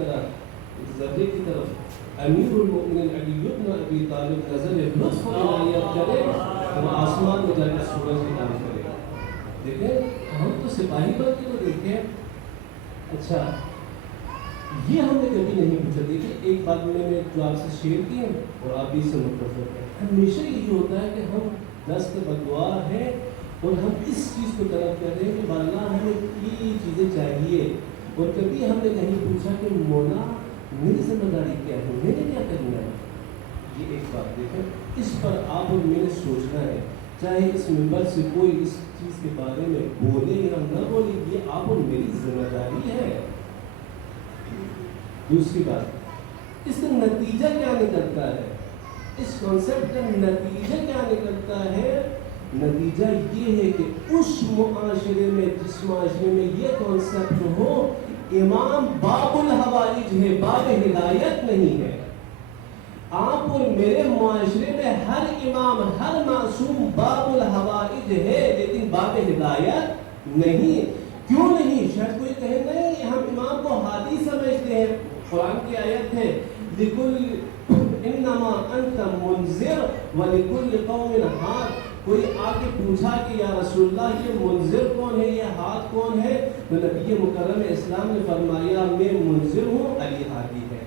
طرف امیر المؤمنین علی بن ابی طالب نظر لطف و عنایت کرے تو آسمان میں جا کے سورج کی نام کرے. دیکھیں ہم تو سپاہی بن کے تو دیکھیں. اچھا یہ ہم نے کبھی نہیں پوچھا. دیکھیں ایک بات میں نے جو آپ سے شیئر کی اور آپ بھی سے متفق ہیں, ہمیشہ یہی ہوتا ہے کہ ہم دست بدوار ہیں اور ہم اس چیز کو طلب کر رہے ہیں کہ اللہ ہمیں یہ چیزیں چاہیے, اور کبھی ہم نے نہیں پوچھا کہ مولا میری ذمہ داری کیا ہے, میں نے کیا کرنا ہے. یہ ایک بات دیکھیں اس پر آپ اور میں نے سوچنا ہے, چاہے اس ممبر سے کوئی اس چیز کے بارے میں بولے یا نہ بولے, یہ آپ اور میری ذمہ داری ہے. دوسری بات اس کا نتیجہ کیا نکلتا ہے, اس کانسیپٹ کا نتیجہ کیا نکلتا ہے. نتیجہ یہ ہے کہ اس معاشرے میں جس معاشرے میں یہ کانسیپٹ ہو امام باب الحوائج ہے, باب ہدایت نہیں ہے. آپ اور میرے معاشرے میں ہر امام ہر معصوم باب الحوائج ہے لیکن باب ہدایت نہیں. کیوں نہیں؟ شاید کوئی کہے نہیں ہم امام کو ہادی سمجھتے ہیں. قرآن کی آیت ہے لِكُلِّ انما انت منذر ولکل قوم ہاد. کوئی آ کے پوچھا کہ یا رسول اللہ یہ منذر کون ہے, یہ ہاد کون ہے, تو نبی مکرم اسلام نے فرمایا میں منذر ہوں, علی ہادی ہے.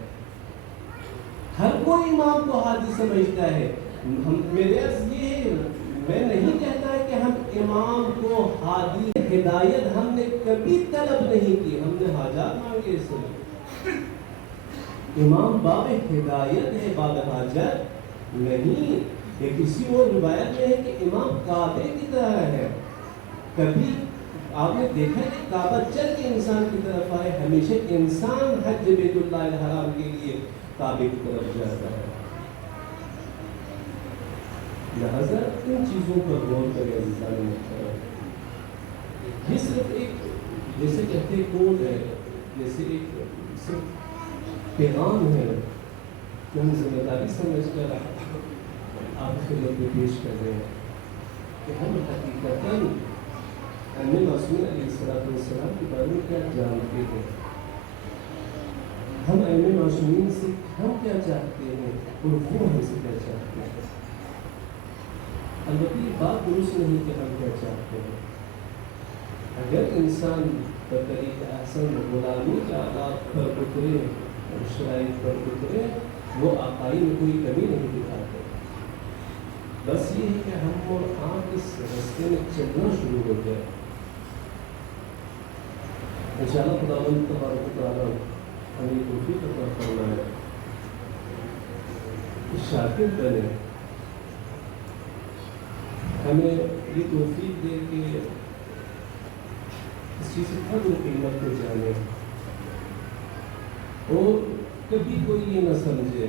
ہر کوئی امام کو ہادی سمجھتا ہے. میرے عرض یہ ہے میں نہیں کہتا ہے کہ ہم امام کو ہادی ہدایت ہم نے کبھی طلب نہیں کی, ہم نے حاجات مانگے اس لیے. امام باب ہدایت ہے, باب حاجت نہیں. ایک کسی اور روایت میں ہے کہ امام کعبے کی طرح ہے. کبھی آپ نے دیکھا کہ کعبہ چل کے انسان کی طرف آئے, ہمیشہ انسان حج بیت اللہ الحرام کے لیے کعبے کی طرف جاتا ہے. لہذا ان چیزوں پر غور کریں عزیزان محترم. یہ صرف ایک جیسے کہتے کوڈ ہے, جیسے ایک صرف پیغام ہے کہ ہم ذمہ داری سمجھ کر آپ کے خدمت میں پیش کر رہے ہیں کہ ہم حقیقتاً امام معصوم علیہ السلام کے بارے میں کیا جانتے ہیں, ہم امام معصومین سے ہم کیا چاہتے ہیں اور وہ ہم سے کیا چاہتے ہیں. البتہ یہ بات درست نہیں کہ ہم کیا چاہتے ہیں. اگر انسان بطریق احسن غلامی کے آداب پر اترے اور شرائط پر اترے وہ آقائی میں کوئی کمی نہیں دکھاتے. بس یہ ہے کہ ہم اور آپ اس راستے میں چلنا شروع ہو جائے. انشاءاللہ خداوند تبارک و تعالیٰ ہمیں توفیق عطا فرمائے, شاکر بنے, ہمیں یہ توفیق دے کہ اس چیز کی قدر و قیمت کو جانے اور کبھی کوئی یہ نہ سمجھے.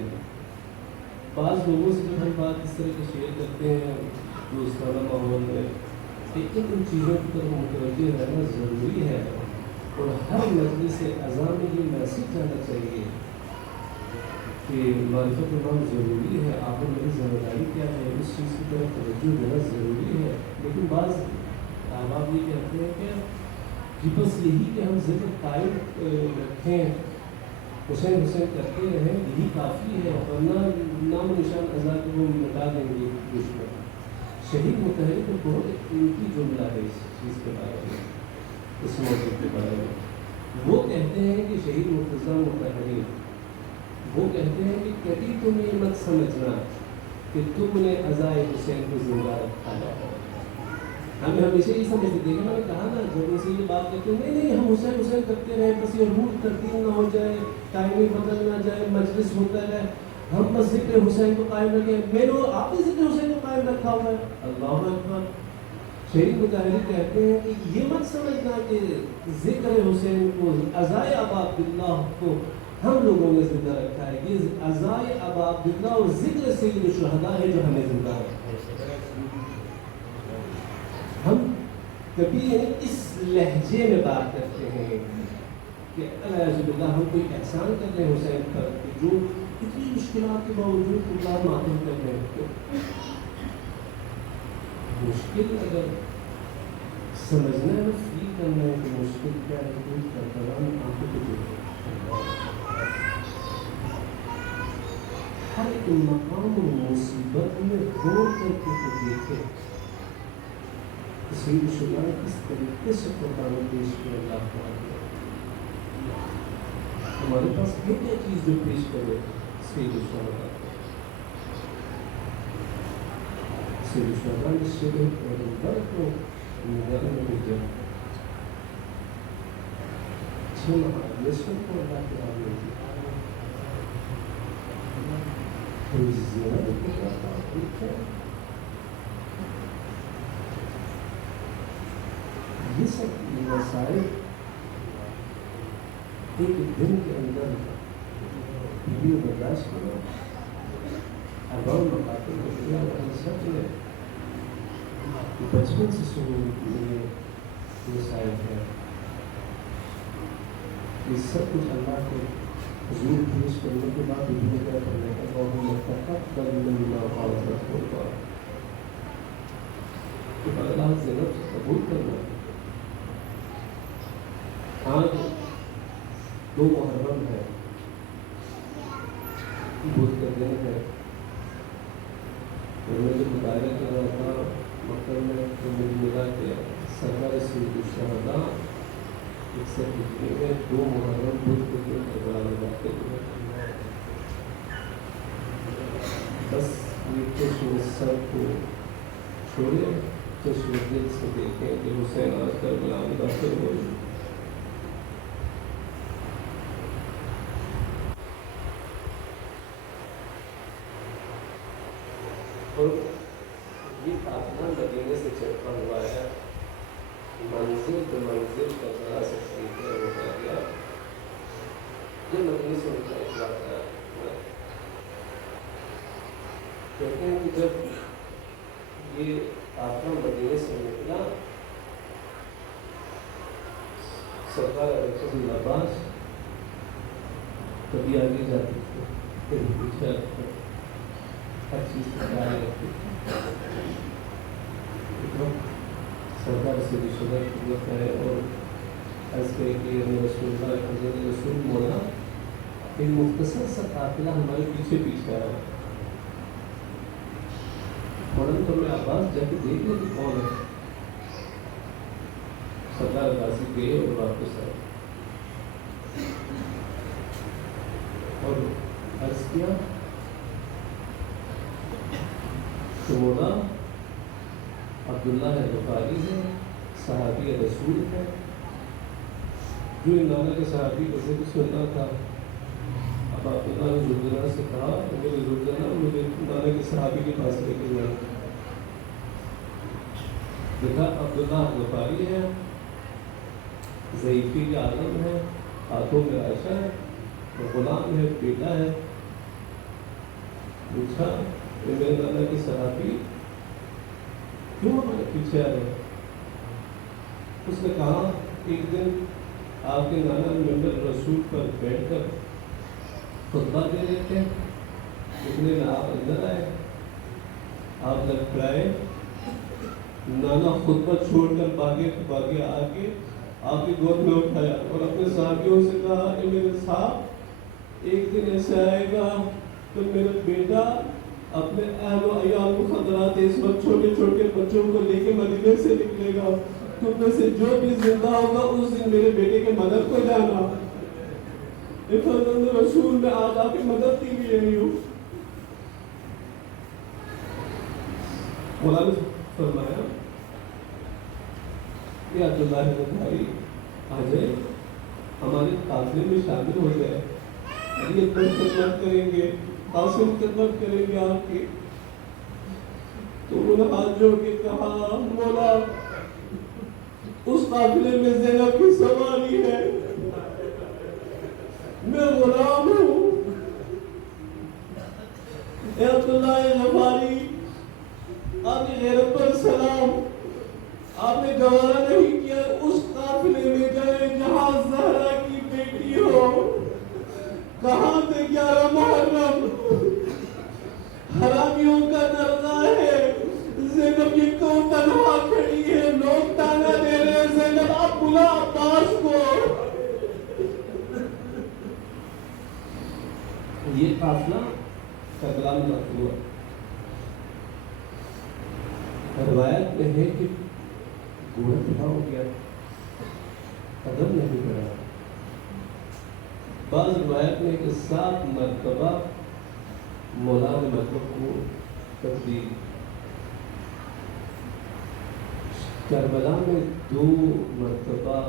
بعض لوگوں سے جب ہم بات اس طرح کی شیئر کرتے ہیں دوستانہ ماحول میں, لیکن ان چیزوں کی طرف متوجہ رہنا ضروری ہے اور ہر مجلس اذان میں یہ میسج جانا چاہیے کہ معرفت امام ضروری ہے. آپ اور میری ذمہ داری کیا ہے, اس چیز کی طرف توجہ دینا ضروری ہے. لیکن بعض احباب یہ کہتے ہیں کہ بس یہی کہ ہم ذکر قائم رکھیں, حسین حسین کرتے رہیں, یہی کافی ہے, ورنہ نام نشان ازا کو وہ مٹا دیں گے دشمن. شہید متحرک کو بہت قیمتی جملہ ہے اس چیز کے بارے میں, اس موضوع کے بارے میں. وہ کہتے ہیں کہ شہید مرتضیٰ متحرک وہ کہتے ہیں کہ کبھی تم یہ مت سمجھنا کہ تم نے ازائے حسین کو زندہ رکھا ہے. ہمیں ہمیشہ یہ سمجھتے تھے کہ میں نے کہا نا جب سے یہ بات کرتے ہیں نہیں ہم حسین حسین کرتے رہے بس یہ روح ترتیب نہ ہو جائے ٹائم بدل نہ جائے مجلس ہوتا ہے ہم بس ذکر حسین کو قائم رکھیں میرے آپ نے ذکر حسین کو قائم رکھا ہوا ہے اللہ اکبر شہید مجاہدین کہتے ہیں کہ یہ مت سمجھنا کہ ذکر حسین کو عزائے ابا عبداللہ کو ہم لوگوں نے زندہ رکھا ہے یہ عزائے ابا عبداللہ اور ذکر سید الشہداء ہے جو ہمیں زندہ رکھا ہے ہم کبھی اس لہجے میں بات کرتے ہیں کہ الحمد للہ ہم کوئی احسان کر رہے ہیں حسین پر جو اتنی مشکلات کے باوجود اللہ ماتم کر رہے ہیں مشکل اگر سمجھنا ہے فیل کرنا ہے کہ مشکل کیا ہے کوئی کرتوان آنکھوں کو دیکھیں ہر ایک مقام و مصیبت میں غور کر کے تو دیکھیں سید الشہداء کس طریقے سے قربانی پیش کیا اللہ تعالیٰ ہمارے پاس یہ کیا چیز جو پیش کرے سید الشہداء سید الشہداء نے شہید پیغمبر کو نظر میں بھیجا 6 ماہ نصف کو اللہ کے آگے کوئی زیادہ ٹھیک ہے یہ سب مسائل ایک دن کے اندر ویڈیو برداشت کرو اباؤ مقاطع کو دیا اور سب نے بچپن سے سننے کے لیے مسائل ہے یہ سب کچھ اللہ کو حضور پیش کرنے کے بعد ویڈیو کیا کرنے کا اور متفق کر لینا حاضر ہوگا کہ اللہ زینب سے قبول کرنا آج 2 محرم ہے بدھ کا دن ہے اور میں جو مطالعہ کر رہا تھا مکتب میں تو مجھے ملا کہ سرکار سید الشہداء 61 ہجری میں 2 محرم بدھ کے دن کربلا میں جاتے ہوئے بس یہ چشم سر کو چھوڑے چشم دل سے دیکھیں کہ حسین آج کربلا میں داخل ہوئے اور یہ تاپمان مدینے سے چپکا ہوا ہے منزل تو منزل کا ذرا سے سیکھے ہوتا گیا یہ مدینے سے ان کا اخلاق ہے کہتے ہیں کہ جب یہ تاپمان مدینے سے نکلا سرکار علیہ عباس کبھی آگے جاتی تھی کبھی پیچھے آتی ہر چیز کا خیال رکھتے سرکار سے رشدہ خدمت ہے اور عرض کرے کہ رسول اللہ حضرت رسول مولا ایک مختصر سا قافلہ ہمارے پیچھے پیچھے آ رہا ہے فوراً تو میں عباس جا کے دیکھ لیں کہ کون ہے سرکار غازی گئے اور واپس آئے اور عرض کیا تو مولا عبداللہ غفاری ہے صحابی رسول ہے جو نانا کے صحابی کو ذکر سننا تھا اب عبداللہ نے زلزلہ سے کہا کہ میرے زلزلہ مجھے نانا کے صحابی کے پاس لے کے جانا دیکھا عبداللہ غفاری ہے ضعیفی عالم ہے ہاتھوں میں عائشہ ہے غلام ہے بیٹا ہے پوچھا کہ میرے نانا کی صحابی کیوں ہمارے پیچھے آ رہے اس نے کہا ایک دن آپ کے نانا ممبر رسول پر بیٹھ کر خطبہ دے رہے تھے اتنے میں آپ اندر آئے آپ لٹکائے نانا خطبہ چھوڑ کر باغے آ کے آپ کی گود میں اٹھایا اور اپنے صحابیوں سے کہا کہ میرے صاحب ایک دن ایسے آئے گا تو میرا بیٹا اپنے اہل و عیال کو خطرات اس وقت چھوٹے چھوٹے بچوں کو لے کے مدینے سے نکلے گا تم میں سے جو بھی زندہ ہوگا اس دن میرے بیٹے کے مدد کو جانا حضرت رسول میں آج آپ کی مدد کے لیے نہیں ہوں مولانا نے فرمایا کہ عبداللہ بن بھائی آ جائے ہمارے قافلے میں شامل ہو جائے، علی اکبر خدمت کریں گے، قاسم خدمت کریں گے آپ کی۔ تو انہوں نے ہاتھ جوڑ کے کہا مولا اس قافلے میں زینب کی سواری ہے، میں غلام ہوں۔ اے عبداللہ غفاری، آپ کی غیرت پر سلام، آپ نے گوارا نہیں کیا اس قافلے میں گئے جہاں زہرا کی بیٹی ہو۔ کہاں تھے 11 محرم؟ حرامیوں کا درگاہ ہے، زینب یہ کون تنہا کھڑی ہے، لوگ تانا دے رہے ہیں زینب آپ بلا عباس کو۔ یہ قافلہ کربلا میں داخل ہوا۔ روایت میں ہے کہ گھوڑا دفاع ہو گیا، قدم نہیں بڑھا۔ بعض روایت میں کہ 7 مرتبہ مولا نے مطلب کو تبدیل، کربلا میں 2 مرتبہ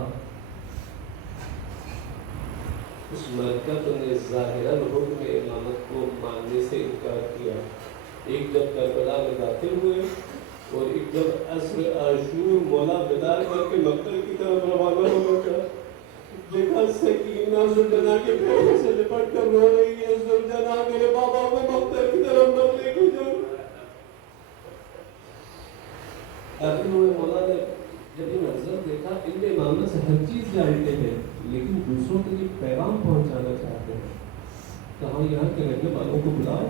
اس مرکب نے ظاہرا حکم امامت کو ماننے سے انکار کیا۔ ایک جب کربلا میں داخل ہوئے اور ایک جب عصر عاشور مولا بیدار کر کے مقتل کی طرف روانہ ہونا چاہا، دیکھا سکینہ زلجنا کے پیروں سے لپٹ کر رو رہی ہے، زلجنا میرے بابا کو مقتل کی طرف مت لے کے جاؤ۔ آخر میں مولا نے جب یہ منظر دیکھا، ان میں امامت سے ہر چیز جانتے ہیں لیکن دوسروں کے لیے پیغام پہنچانا چاہتے ہیں، کہاں یہاں کے رہنے والوں کو بلاؤ۔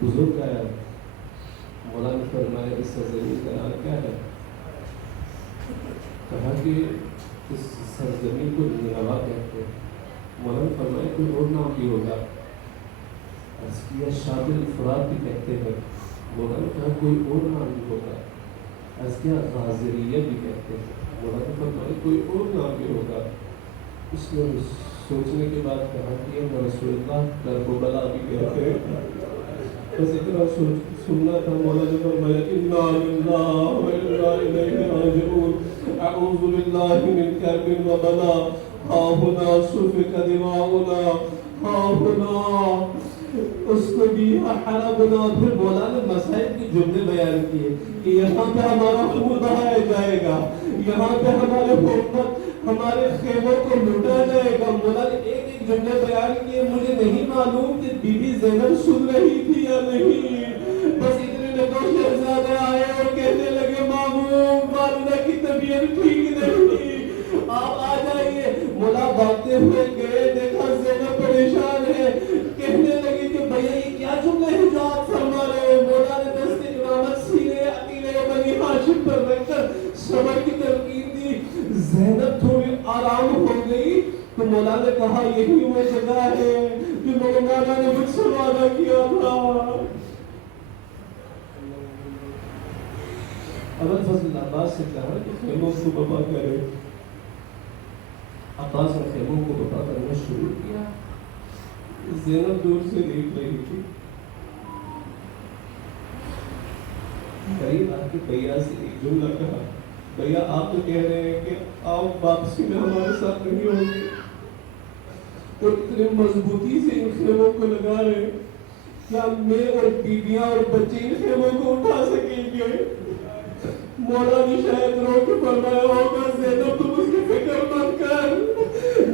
بزرگ آیا، مولا نے فرمایا اس سرزمین کا نام کیا ہے؟ کہا کہ اس سرزمین کو نینوا کہتے ہیں۔ مولا نے فرمایا کوئی اور نام بھی ہوگا؟ عرض کیا شاطئ الفرات بھی کہتے ہیں۔ مولا نے کہا کوئی اور نام بھی ہوگا؟ عرض کیا غازریہ بھی کہتے ہیں۔ مولا نے فرمایا کوئی اور نام بھی ہوگا؟ اس نے سوچنے کے بعد کہا کہ رسول اللہ کربلا بھی کہتے ہیں۔ بس اتنا سننا تھا۔ مولا نے فرمایا انا للہ و انا الیہ راجعون، اعوذ باللہ من کرب و بلا، ہا ہنا سفک دماؤنا، ہا ہنا اسکبیہ حربنا۔ پھر مولا نے مسائل کے جملے بیان کیے کہ یہاں پہ ہمارا خون بہایا جائے گا، یہاں پہ ہمارے حکومت ہمارے خیموں کو لوٹا جائے گا۔ مولا نے ایک ایک جملے بیان کیے۔ مجھے نہیں معلوم کہ بی بی زینب سن رہی تھی یا نہیں، بس اتنے میں 2 شہزادے آئے اور کہنے لگے مامون والدہ کی طبیعت ٹھیک نہیں، آپ آ جائیے۔ مولا بھاگتے ہوئے گئے، دیکھا زینب پریشان ہے، کہنے لگی کہ بھیا یہ کیا جملے ہیں جو آپ فرما رہے ہیں؟ مولا نے دست امامت سینے عقیلے بنی ہاشم پر رکھ کر صبر کی تلقین دی۔ زینب تھوڑی آرام ہو گئی تو مولا نے کہا یہی وہ جگہ ہے جو میرے نانا نے مجھ سے وعدہ کیا تھا۔ ابوالفضل عباس سے کہا کہ خیموں کو بپا کرے۔ عباس نے خیموں کو بپا کرنا شروع کیا۔ زینب دور سے دیکھ رہی تھی، قریب آ کے بھیا سے ایک جملہ کہا، بھیا آپ تو کہہ رہے ہیں کہ آپ واپسی میں ہمارے ساتھ نہیں ہوں گے اور اتنے مضبوطی سے ان خیموں کو لگا رہے ہیں، کیا میں اور بیویاں اور بچے ان خیموں کو اٹھا سکیں گے؟ مولا نے شاید رو کے فرمایا ہوگا زینب تم اس کی فکر مت کر،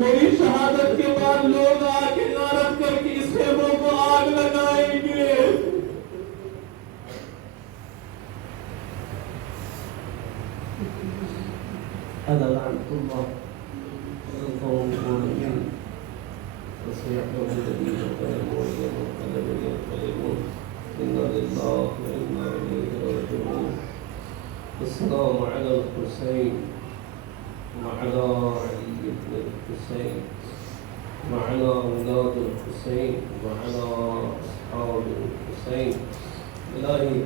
میری شہادت کے بعد لوگ آ کے غارت کر کے اس خیموں کو آگ لگائیں گے۔ لعنة الله القوم الظالمين وسيعلم الذين ظلموا أيهم منقلب ينقلبون إنا لله وإنا إليه راجعون۔ السلام على الحسين وعلى علي بن الحسين وعلى أولاد الحسين وعلى أصحاب الحسين۔ الہی